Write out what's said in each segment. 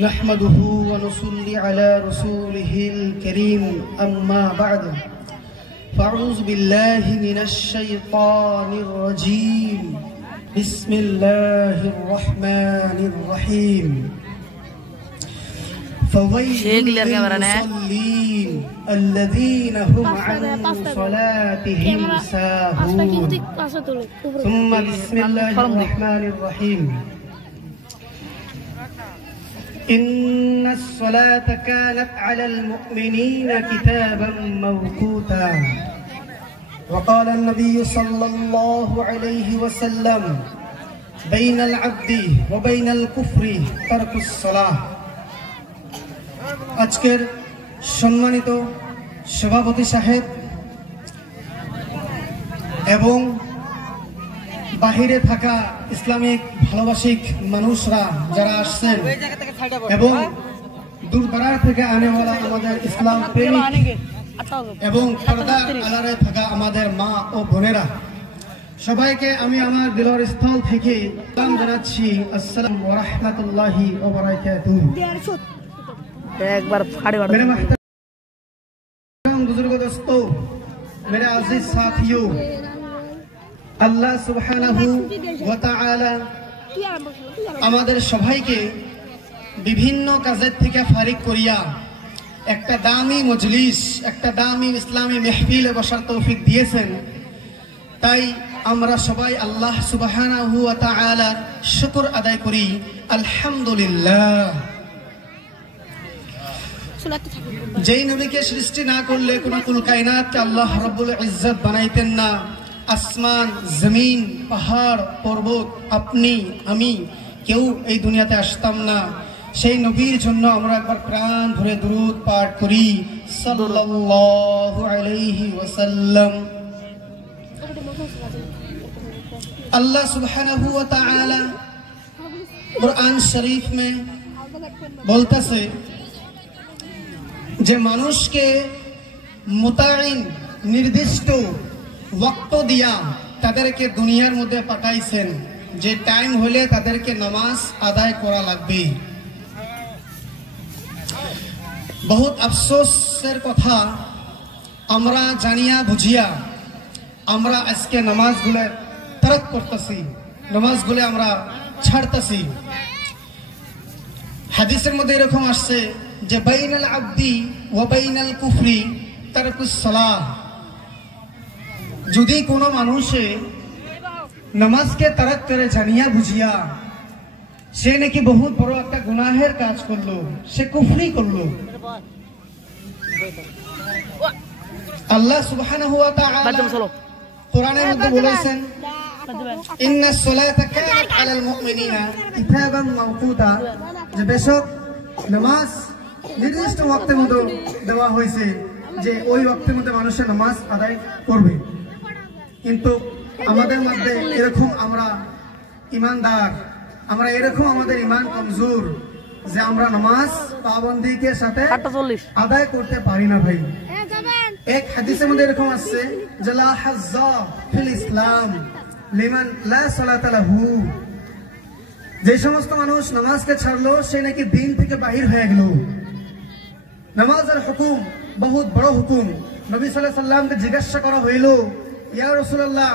نحمده ونصلي على رسوله الكريم أما بعد فأعوذ بالله من الشيطان الرجيم بسم الله الرحمن الرحيم فويل للمصلين الذين هم عن صلاتهم ساهون ثم بسم الله الرحمن الرحيم إن الصلاة كانت على المؤمنين كتابا موقوتا وقال النبي صلى الله عليه وسلم بين العبد وبين الكفر ترك الصلاة আজকের সম্মানিত সভাপতি সাহেব এবং বাহিরে থাকা ইসলামিক ভালোবাসিক মানুষরা যারা আসছেন এবং দূরদরাজ থেকে আনেওয়ালা আমাদের ইসলাম প্রেমিক এবং পর্দা আড়ালে থাকা আমাদের মা ও বোনেরা সবাইকে আমি আমার দিলের স্থল থেকে সালাম জানাচ্ছি। আসসালামু ওয়া রাহমাতুল্লাহি ওয়া বারাকাতুহু। मेरे महतरम बुजुर्गों दोस्तों, मेरे अजीज साथियों, আল্লাহ সুবহানাহু ওয়া তাআলা আমাদের সবাইকে বিভিন্ন কাজের থেকে ফারিক করিয়া একটা দামি মজলিস, একটা দামি ইসলামী মাহফিলে বসার তৌফিক দিয়েছেন। তাই আমরা সবাই আল্লাহ সুবহানাহু ওয়া তাআলার শুকর আদায় করি, আলহামদুলিল্লাহ। যেই নবীকে সৃষ্টি না করলে কোন কুল কায়নাতকে আল্লাহ রাব্বুল ইজ্জত বানাইতেন না। আসমান, জমিন, পাহাড়, পর্বত, আপনি, আমি কেউ এই দুনিয়াতে আসতাম না। সেই নবীর জন্য আমরা একবার প্রাণ ভরে দুরূদ পাঠ করি, সাল্লাল্লাহু আলাইহি ওয়াসাল্লাম। আল্লাহ সুবহানাহু ওয়া তাআলা কুরআন শরীফ में বলতেছে যে মানুষকে মুতাইন নির্দিষ্ট ওয়াক্ত দিয়া তাদেরকে দুনিয়ার মধ্যে পাঠাইছেন, যে টাইম হলে তাদেরকে নামাজ আদায় করা লাগবে। বহুত আফসোসের কথা, আমরা জানিয়া বুঝিয়া আমরা আজকে নামাজগুলো তরক করতেছি, নামাজগুলো আমরা ছাড়তেছি। হাদিসের মধ্যে এরকম আসছে যে বাইনাল আবদি ওয়া বাইনাল কুফরি তারকুস সালাহ। যদি কোনো মানুষে নামাজকে তারাক করে জানিয়া বুঝিয়া সে নাকি বহুত বড় একটা গুনাহের কাজ করলো, সে কুফরি করলো। আল্লাহ সুবহানাহু ওয়া তাআলা কোরআনের মধ্যে বলেছেন ইন্নাস সালাতা কানাত আলাল মুমিনিনা কিতাবাম মাওকুতা, যে বেশক নামাজ নির্দিষ্ট ওয়াক্তের মধ্যে দেওয়া হয়েছে, যে ওই ওয়াক্তের মধ্যে মানুষের নামাজ আদায় করবে। কিন্তু আমাদের মধ্যে এরকম আমরা ইমানদার, আমরা এরকম আমাদের ইমান কমজোর যে আমরা নামাজ পাবন্দিকে সাথে আদায় করতে পারি না ভাই। এক হাদিসের মধ্যে এরকম আছে যে লা হাজ্জা ফিল ইসলাম লিমান লা সালাতা লাহু, যে সমস্ত মানুষ নামাজকে ছাড়লো সে নাকি দিন থেকে বাহির হয়ে গেল। নামাজের হুকুম বহুত বড় হুকুম। নবী সাল্লাল্লাহু আলাইহি সাল্লামকে জিজ্ঞাসা করা হইল, ইয়া রাসূলুল্লাহ,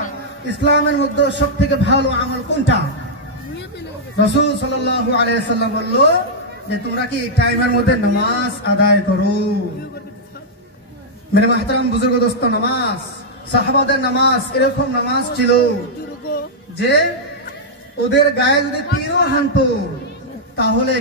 ইসলামের মধ্যে সবথেকে ভালো আমল কোনটা? রাসূল সাল্লাল্লাহু আলাইহি সাল্লাম বলল যে তোমরা কি এই টাইমের মধ্যে নামাজ আদায় করো। মেরে মাহতারাম বুজুর্গ দোস্ত, নামাজ সাহাবাদের নামাজ এরকম নামাজ ছিল যে ওদের গায়ে যদি তীরও হানতো তাহলে